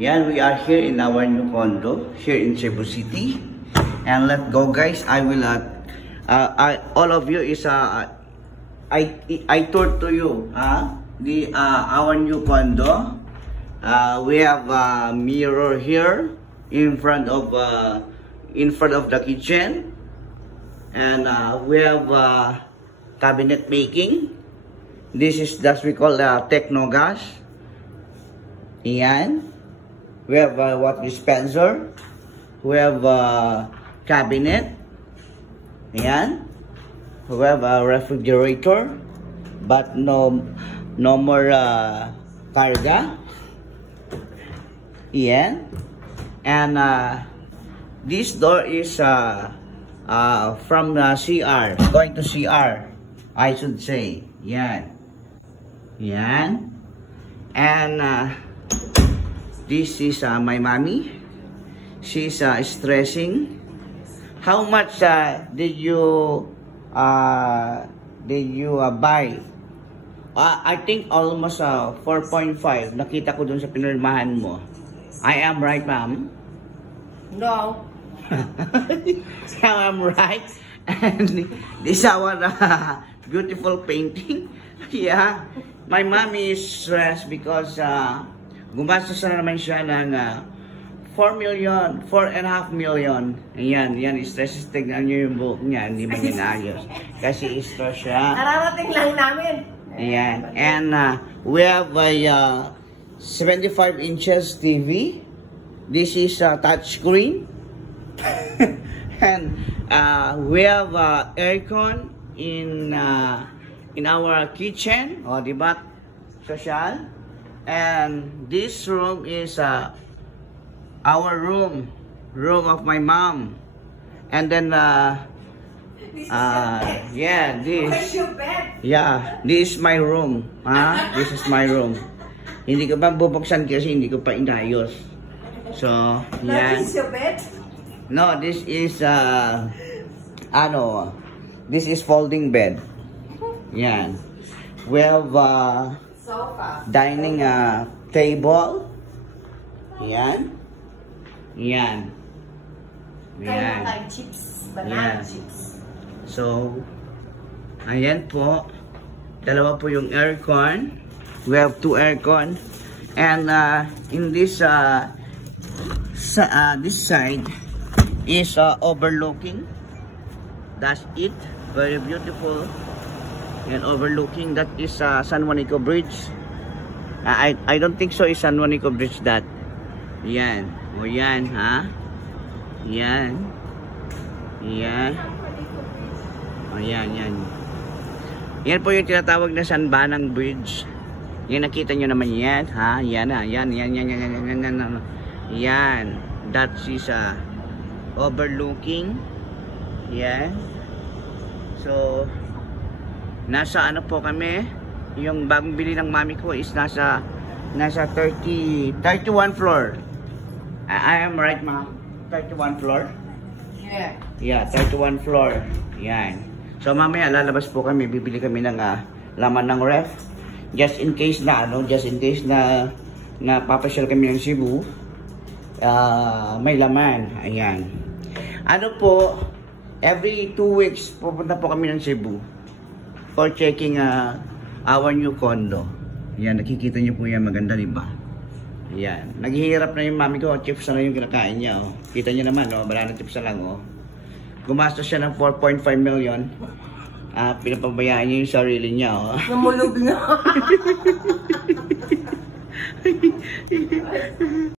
Yan, we are here in our new condo here in Cebu City. And let's go, guys. I will all of you is I tour to you our new condo. We have a mirror here in front of the kitchen, and we have cabinet making. This is that we call techno gas. Iyan. We have water dispenser. We have cabinet. Ayan. We have a refrigerator, but no more carga. Ayan. And this door is from CR, going to CR, I should say. Yan. Yan. And this is my mommy. She's stressing. How much did you buy? I think almost 4.5. Nakita ko dun sa pinirmahan mo. I am right, ma'am? No. I'm right. And this is our beautiful painting. Yeah. My mommy is stressed because gumastos na naman siya ng 4.5 million. Ayan, stress. Tignan nyo yung buhok niya, hindi man inayos. Kasi stress siya. Nararating lang namin. Ayan. And we have a 75 inches TV. This is a touchscreen. And we have aircon in our kitchen. O, diba? Social. And this room is our room of my mom. And then yeah, this is my room. This is my room. Hindi ko pa bubuksan kasi hindi ko pa inayos. So, yeah. This is your bed? No, this is this is folding bed. Yan. We have sofa. Dining table. Yan. Yan. Yan. Like chips, banana chips. So, ayan po. Dalawa po yung aircon. We have 2 aircon. And in this this side is overlooking. That's it. Very beautiful. And overlooking, that is San Juanico Bridge. I don't think so is San Juanico Bridge that. Yan. O yan, ha? Yan. Yan. O yan, yan. Yan po yung tinatawag na San Banang Bridge. Yan, nakita nyo naman yan, ha? Yan, ha? Yan. Yan. That is overlooking. Yan. So, nasa ano po kami, yung bagong bili ng mami ko is nasa 31 floor. I am right, ma'am? 31 floor? Yeah. Yeah, 31 floor. Yan. So mamaya lalabas po kami, bibili kami ng laman ng ref. Just in case na papasyal kami ng Cebu, may laman. Ayan. Ano po, every 2 weeks pupunta po kami ng Cebu for checking our new condo. Yan, nakikita niyo po yan, maganda, diba? Yan, naghihirap na yung mami ko, chips na yung kinakain niya, oh. Kita niyo naman, oh, banana chips na lang, oh. Gumastos siya ng 4.5 million. Pinapabayaan niya yung sarili niya, oh. Namulog na.